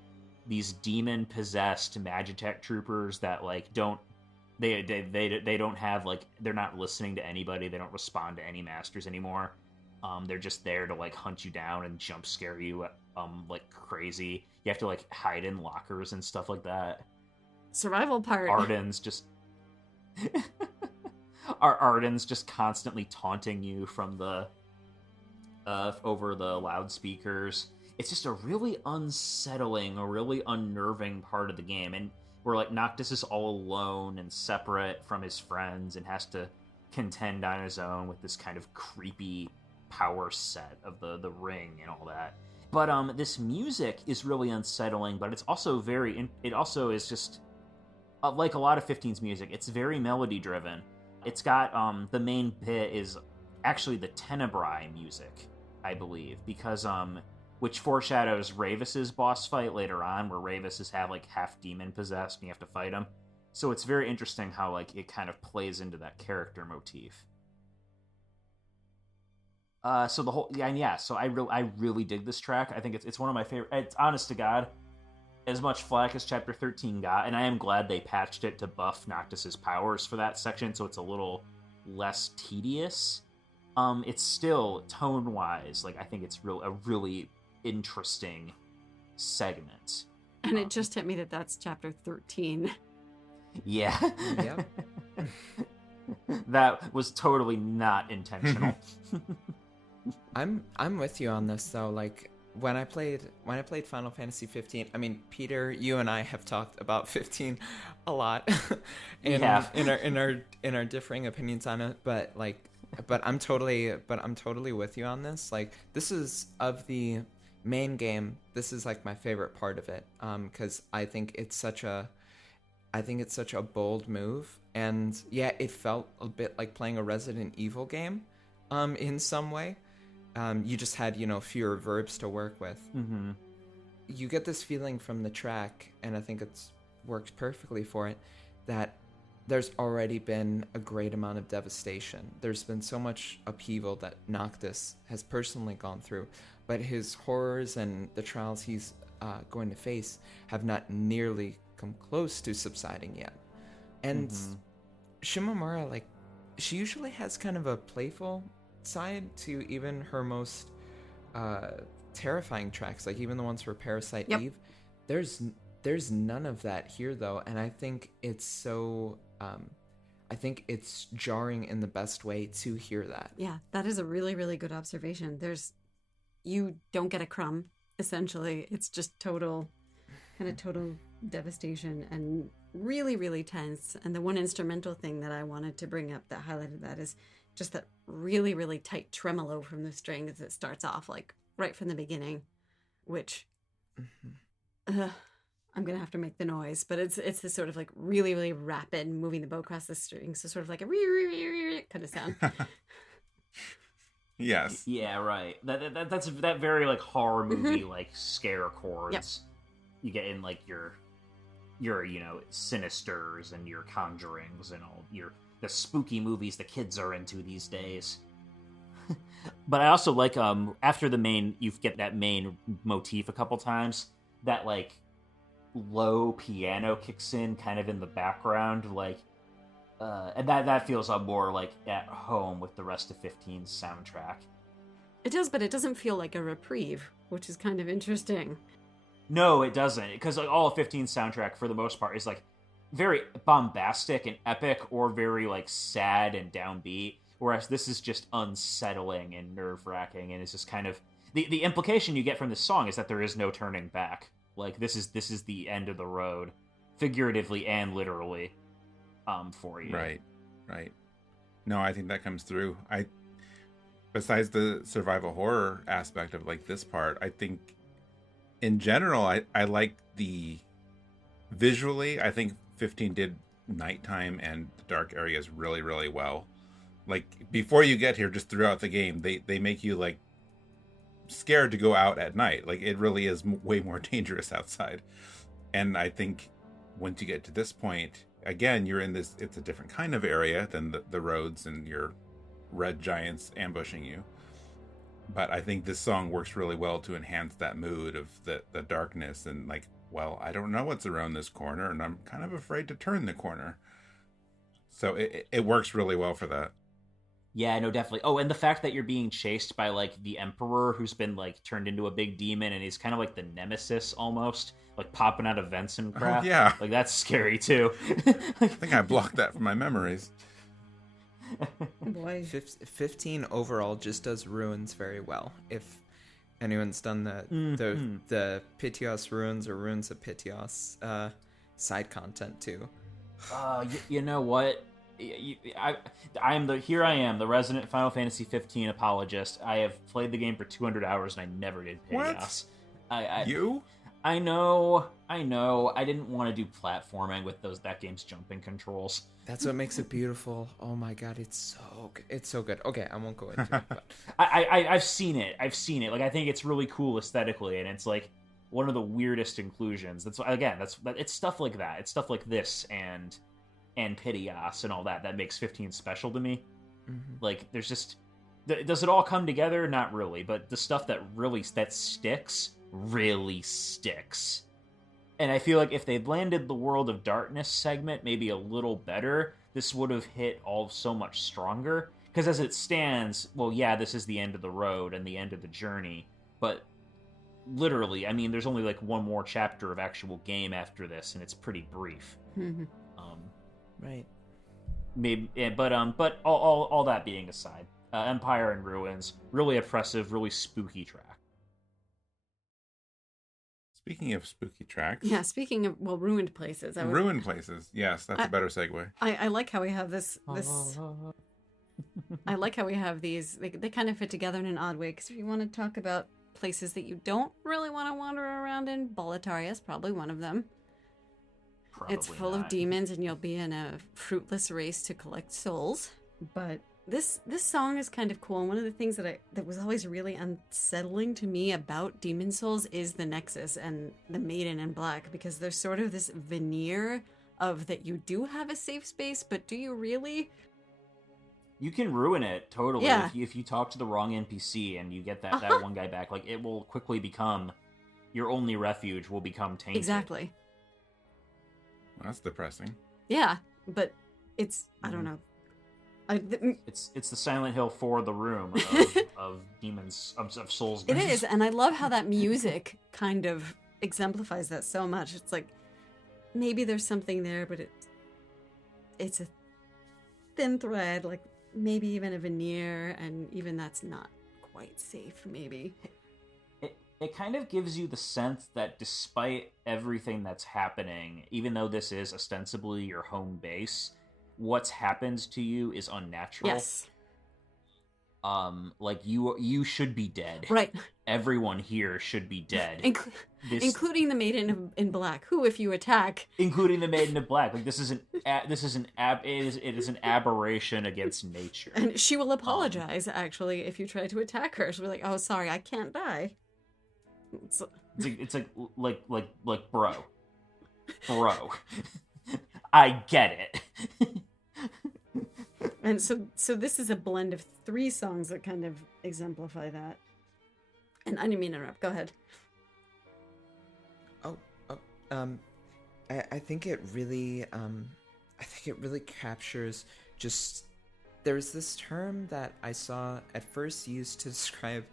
these demon-possessed Magitech troopers that, like, don't have, like, they're not listening to anybody. They don't respond to any masters anymore. They're just there to, like, hunt you down and jump scare you like crazy. You have to, like, hide in lockers and stuff like that. Survival part. Arden's just Arden's just constantly taunting you from the over the loudspeakers. It's just a really unsettling, a really unnerving part of the game, and where, like, Noctis is all alone and separate from his friends and has to contend on his own with this kind of creepy power set of the ring and all that. But this music is really unsettling, but it's also it also is just like a lot of 15's music. It's very melody driven. It's got the main bit is actually the Tenebrae music, I believe, because which foreshadows Ravis's boss fight later on, where Ravis is half demon possessed and you have to fight him. So it's very interesting how, like, it kind of plays into that character motif. So the whole so I really dig this track. I think it's one of my favorite. It's, honest to God, as much flack as Chapter 13 got, and I am glad they patched it to buff Noctis's powers for that section, so it's a little less tedious. It's still, tone-wise, like, I think it's a really interesting segment. And it just hit me that that's Chapter 13. Yeah. Yep. That was totally not intentional. I'm with you on this though. Like, when I played Final Fantasy 15, I mean, Peter, you and I have talked about 15 a lot in our differing opinions on it, but I'm totally with you on this. Like, this is, of the main game, this is, like, my favorite part of it, because I think it's such a bold move, and yeah, it felt a bit like playing a Resident Evil game in some way. You just had, fewer verbs to work with. Mm-hmm. You get this feeling from the track, and I think it's worked perfectly for it, that there's already been a great amount of devastation. There's been so much upheaval that Noctis has personally gone through, but his horrors and the trials he's going to face have not nearly come close to subsiding yet. And Shimomura, like, she usually has kind of a playful side to even her most terrifying tracks, like even the ones for Parasite Eve. There's none of that here though, and I think it's so I think it's jarring in the best way to hear that. Yeah, that is a really, really good observation. You don't get a crumb, essentially. It's just total devastation and really, really tense. And the one instrumental thing that I wanted to bring up that highlighted that is just that really, really tight tremolo from the strings that starts off, like, right from the beginning, which I'm going to have to make the noise, but it's this sort of, like, really, really rapid moving the bow across the strings, so sort of like a kind of sound. Yes. Yeah, right. That's that very, like, horror movie like scare chords you get in, like, your Sinisters and your Conjurings and all the spooky movies the kids are into these days. But I also like after the main, you get that main motif a couple times, that, like, low piano kicks in kind of in the background, like, and that feels more like at home with the rest of 15's soundtrack. It does, but it doesn't feel like a reprieve, which is kind of interesting. No, it doesn't, because, like, all of 15's soundtrack for the most part is, like, very bombastic and epic, or very, like, sad and downbeat, whereas this is just unsettling and nerve-wracking, and it's just kind of the implication you get from this song is that there is no turning back. Like, this is the end of the road figuratively and literally, for you. Right. No, I think that comes through. Besides the survival horror aspect of like this part, I think in general, I like the visually. I think 15 did nighttime and the dark areas really, really well. Like before you get here, just throughout the game, they make you like scared to go out at night. Like it really is way more dangerous outside. And I think once you get to this point, again, you're in this, it's a different kind of area than the roads and your red giants ambushing you. But I think this song works really well to enhance that mood of the darkness and like, well, I don't know what's around this corner and I'm kind of afraid to turn the corner. So it works really well for that. Yeah, no, definitely. Oh, and the fact that you're being chased by, like, the Emperor, who's been, like, turned into a big demon, and he's kind of like the nemesis, almost, like, popping out of vents and crap. Oh, yeah. Like, that's scary, too. I think I blocked that from my memories. Boy. 15 overall just does ruins very well. If anyone's done the Pitios ruins or ruins of Pitios side content, too. You know what? I am the resident Final Fantasy 15 apologist. I have played the game for 200 hours and I never did Pitios. What? You? I know. I didn't want to do platforming with that game's jumping controls. That's what makes it beautiful. Oh my god, it's so good. Okay, I won't go into it. But... I've seen it. Like, I think it's really cool aesthetically, and it's like one of the weirdest inclusions. It's stuff like that. It's stuff like this and Pitios and all that makes 15 special to me. Mm-hmm. Like, there's just... Does it all come together? Not really, but the stuff that sticks, really sticks. And I feel like if they'd landed the World of Darkness segment maybe a little better, this would have hit all so much stronger. Because as it stands, well, yeah, this is the end of the road and the end of the journey, but literally, I mean, there's only like one more chapter of actual game after this, and it's pretty brief. Mm-hmm. Right. Maybe, but all that being aside, Empire in Ruins, really oppressive, really spooky track. Speaking of spooky tracks. Yeah, speaking of, ruined places. Ruined places. Yes, that's a better segue. I like how we have this I like how we have these, they kind of fit together in an odd way, because if you want to talk about places that you don't really want to wander around in, Boletaria is probably one of them. Probably it's full not. of demons, and you'll be in a fruitless race to collect souls. But this song is kind of cool. And one of the things that was always really unsettling to me about Demon Souls is the Nexus and the Maiden in Black, because there's sort of this veneer of that you do have a safe space, but do you really? You can ruin it totally. Yeah. If you talk to the wrong NPC and you get that one guy back, like, it will quickly become your only refuge. Will become tainted. Exactly. Well, that's depressing. Yeah, but it's, I don't know. It's the Silent Hill for the room of demons, of souls. It is, and I love how that music kind of exemplifies that so much. It's like, maybe there's something there, but it's a thin thread, like maybe even a veneer, and even that's not quite safe, maybe. It kind of gives you the sense that despite everything that's happening, even though this is ostensibly your home base, what's happened to you is unnatural. Yes. Like, you should be dead. Right. Everyone here should be dead. Including the Maiden in Black, who, if you attack... Including the Maiden in Black. Like, it is an aberration against nature. And she will apologize, actually, if you try to attack her. She'll be like, oh, sorry, I can't die. It's like bro, I get it. And so this is a blend of 3 songs that kind of exemplify that. And I didn't mean to interrupt. Go ahead. I think it really captures just. There's this term that I saw at first used to describe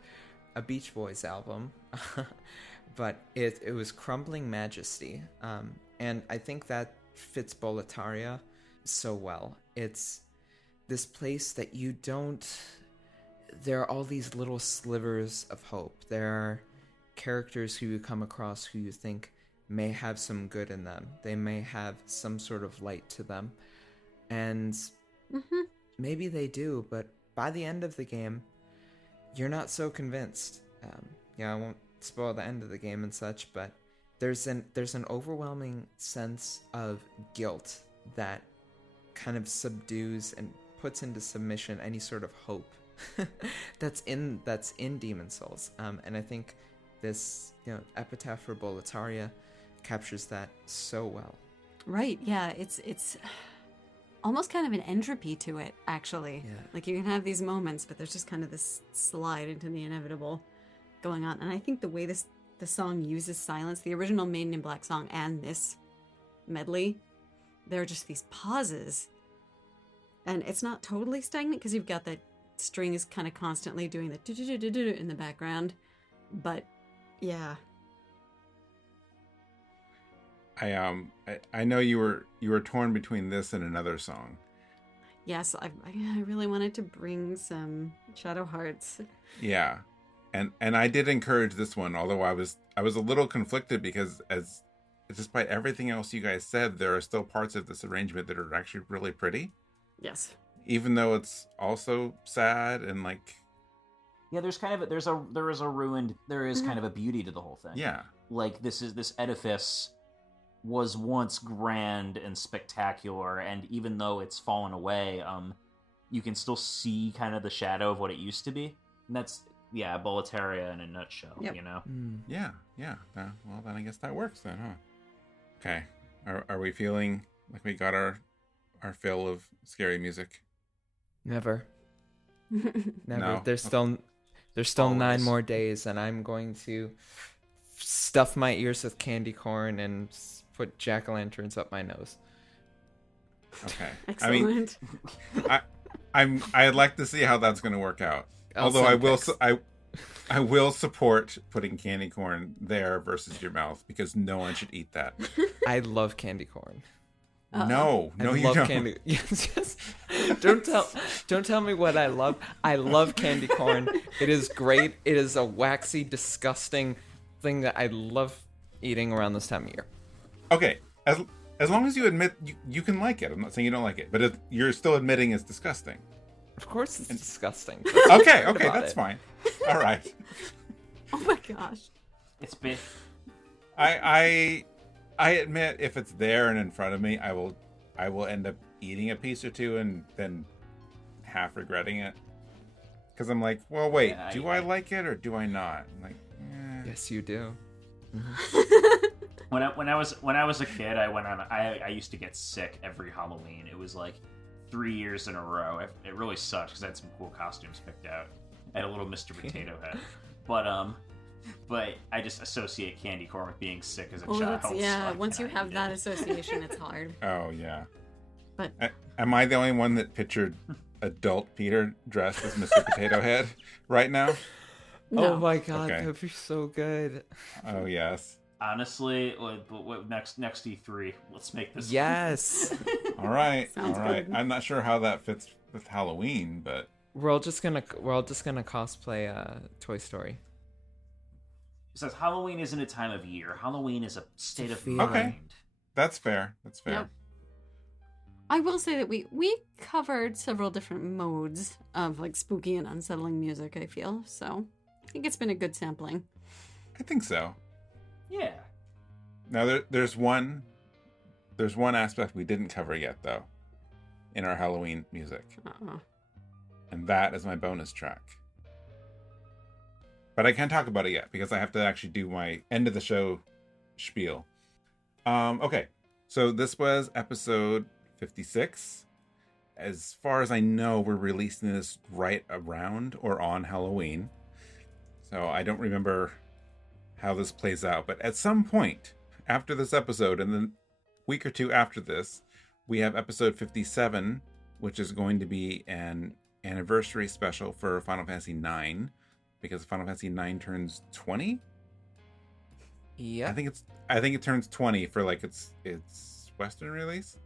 a Beach Boys album, but it was Crumbling Majesty, and I think that fits Boletaria so well. It's this place that you don't... There are all these little slivers of hope. There are characters who you come across who you think may have some good in them. They may have some sort of light to them. And maybe they do, but by the end of the game, you're not so convinced. I won't spoil the end of the game and such, but there's an overwhelming sense of guilt that kind of subdues and puts into submission any sort of hope that's in Demon Souls. And I think this Epitaph for Boletaria captures that so well. Right, yeah, it's almost kind of an entropy to it, actually. Yeah. Like, you can have these moments, but there's just kind of this slide into the inevitable going on. And I think the way the song uses silence, the original Maiden in Black song and this medley, there are just these pauses. And it's not totally stagnant because you've got that string is kind of constantly doing the do-do-do-do-do in the background. But, yeah. I know you were torn between this and another song. Yes, I really wanted to bring some Shadow Hearts. Yeah. And I did encourage this one, although I was a little conflicted because despite everything else you guys said, there are still parts of this arrangement that are actually really pretty. Yes. Even though it's also sad and like. Yeah, there is kind of a beauty to the whole thing. Yeah. Like this edifice was once grand and spectacular, and even though it's fallen away, you can still see kind of the shadow of what it used to be. And that's Boletaria in a nutshell. Yep. Yeah. Well, then I guess that works then, huh? Okay. Are we feeling like we got our fill of scary music? Never. No. There's still Always. 9 more days, and I'm going to stuff my ears with candy corn and put jack-o'-lanterns up my nose. Okay. Excellent. I mean, I'd like to see how that's going to work out. Although I will support putting candy corn there versus your mouth because no one should eat that. I love candy corn. No, I you love don't. Candy. Yes. Don't tell me what I love. I love candy corn. It is great. It is a waxy, disgusting thing that I love eating around this time of year. Okay, as long as you admit you can like it. I'm not saying you don't like it, but you're still admitting it's disgusting. Of course, it's disgusting. Okay, that's fine. All right. Oh my gosh. It's big. I admit if it's there and in front of me, I will end up eating a piece or two and then half regretting it. Because I'm like, well, wait, do I like it or do I not? I'm like, Yes, you do. When I was a kid, I used to get sick every Halloween. It was like 3 years in a row. It really sucked because I had some cool costumes picked out. I had a little Mr. Potato Head, but I just associate candy corn with being sick as a child. So once you have that association, it's hard. Oh yeah. But am I the only one that pictured adult Peter dressed as Mr. Potato Head right now? no. Oh my god, Okay. that'd be so good. Oh yes. Honestly, next E3, let's make this. Yes. All right. Sounds All right. good. I'm not sure how that fits with Halloween, but We're all just gonna cosplay Toy Story. It says Halloween isn't a time of year. Halloween is a state of feeling. mind. Okay. That's fair. Yep. I will say that we covered several different modes of like spooky and unsettling music, I feel. So I think it's been a good sampling. I think so. Yeah. Now there's one aspect we didn't cover yet though in our Halloween music. Uh-oh. And that is my bonus track. But I can't talk about it yet because I have to actually do my end of the show spiel. Okay. So this was episode 56. As far as I know, we're releasing this right around or on Halloween. So I don't remember how this plays out. But at some point after this episode, and then week or two after this, we have episode 57, which is going to be an anniversary special for Final Fantasy IX, because Final Fantasy IX turns 20. Yeah. I think it turns 20 for like its Western release.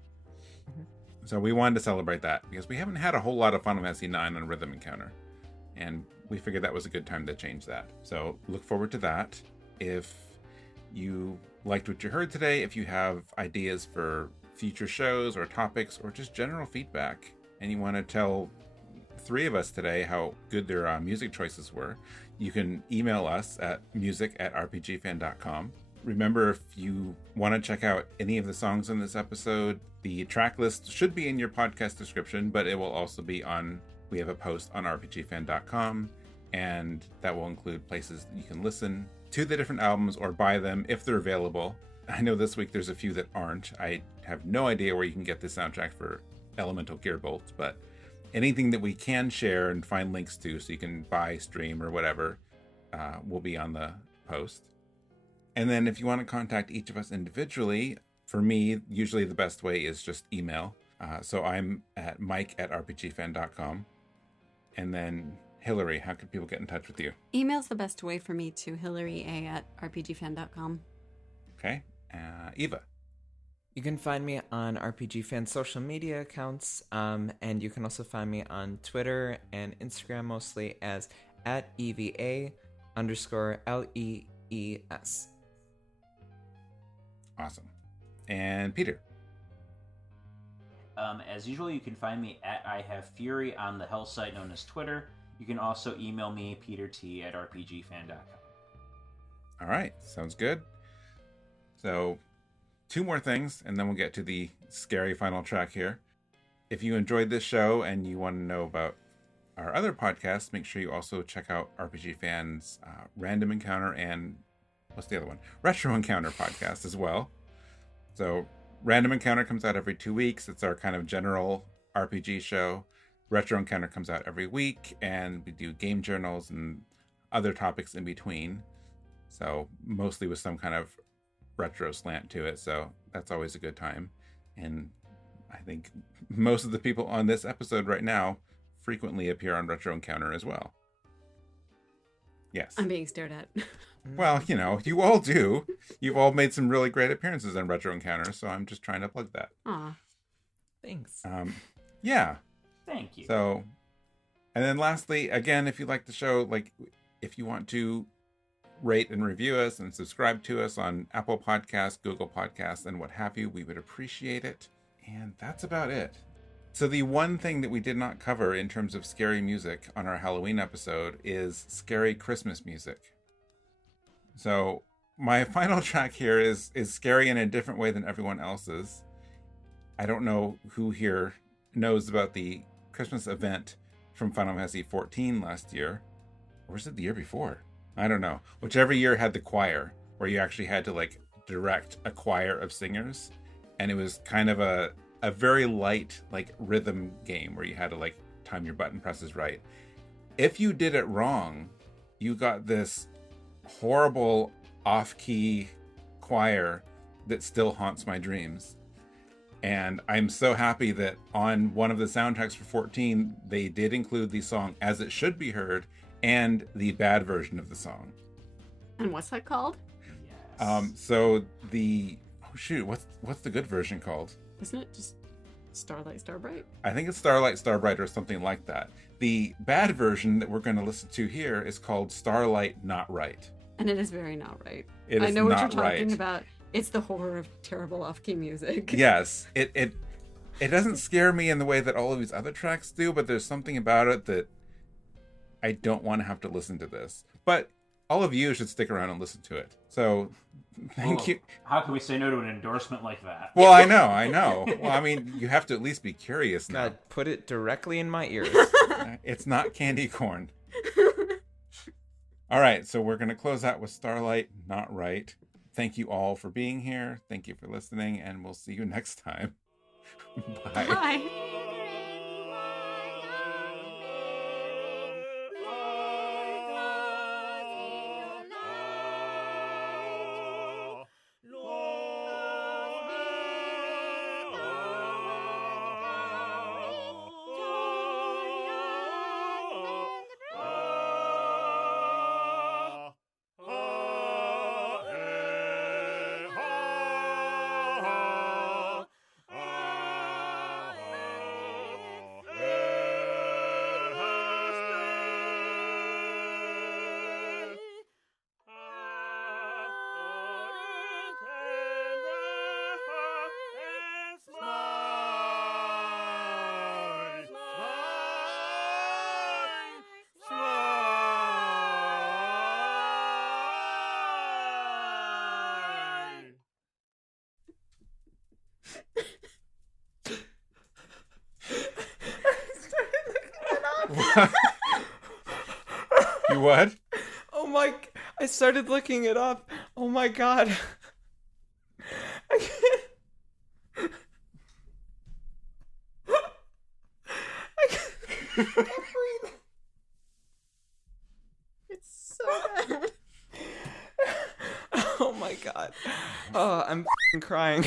Mm-hmm. So we wanted to celebrate that because we haven't had a whole lot of Final Fantasy IX on Rhythm Encounter, and we figured that was a good time to change that. So look forward to that. If you liked what you heard today, if you have ideas for future shows or topics or just general feedback, and you want to tell 3 of us today how good their music choices were, you can email us at music@rpgfan.com. Remember, if you want to check out any of the songs in this episode, the track list should be in your podcast description, but it will also be we have a post on rpgfan.com, and that will include places that you can listen to the different albums or buy them if they're available. I know this week there's a few that aren't. I have no idea where you can get the soundtrack for Elemental Gearbolt, but anything that we can share and find links to so you can buy, stream, or whatever will be on the post. And then if you want to contact each of us individually, for me, usually the best way is just email. So I'm at mike@rpgfan.com. And then Hilary, how can people get in touch with you? Email's the best way for me to hilary@rpgfan.com. Okay. Eva. You can find me on RPGFan social media accounts, and you can also find me on Twitter and Instagram mostly as @EVA_LEES. Awesome. And Peter. As usual, you can find me at I Have Fury on the hell site known as Twitter. You can also email me, peterT@rpgfan.com. All right. Sounds good. So 2 more things, and then we'll get to the scary final track here. If you enjoyed this show and you want to know about our other podcasts, make sure you also check out RPG Fan's Random Encounter and what's the other one? Retro Encounter podcast as well. So Random Encounter comes out every 2 weeks. It's our kind of general RPG show. Retro Encounter comes out every week, and we do game journals and other topics in between. So mostly with some kind of retro slant to it. So that's always a good time. And I think most of the people on this episode right now frequently appear on Retro Encounter as well. Yes. I'm being stared at. Well, you all do. You've all made some really great appearances on Retro Encounter, so I'm just trying to plug that. Aw. Thanks. Yeah. Thank you. So, and then lastly, again, if you like the show, if you want to rate and review us and subscribe to us on Apple Podcasts, Google Podcasts, and what have you, we would appreciate it. And that's about it. So the one thing that we did not cover in terms of scary music on our Halloween episode is scary Christmas music. So my final track here is scary in a different way than everyone else's. I don't know who here knows about the Christmas event from Final Fantasy XIV last year. Or was it the year before? I don't know. Whichever year had the choir, where you actually had to direct a choir of singers. And it was kind of a very light rhythm game where you had to time your button presses right. If you did it wrong, you got this horrible off-key choir that still haunts my dreams. And I'm so happy that on one of the soundtracks for 14, they did include the song As It Should Be Heard and the bad version of the song. And what's that called? Yes. So what's the good version called? Isn't it just Starlight Starbright? I think it's Starlight Starbright or something like that. The bad version that we're going to listen to here is called Starlight Not Right. And it is very not right. It is I know what you're not talking right. about. It's the horror of terrible off-key music. Yes, it doesn't scare me in the way that all of these other tracks do, but there's something about it that I don't want to have to listen to this. But all of you should stick around and listen to it. So thank you. How can we say no to an endorsement like that? Well, I know. Well, I mean, you have to at least be curious now. God, put it directly in my ears. It's not candy corn. All right, so we're going to close out with Starlight Not Right. Thank you all for being here. Thank you for listening, and we'll see you next time. Bye. Bye. You what? Oh my! I started looking it up. Oh my god! I can't. I can't breathe. It's so bad. Oh my god. Oh, I'm crying.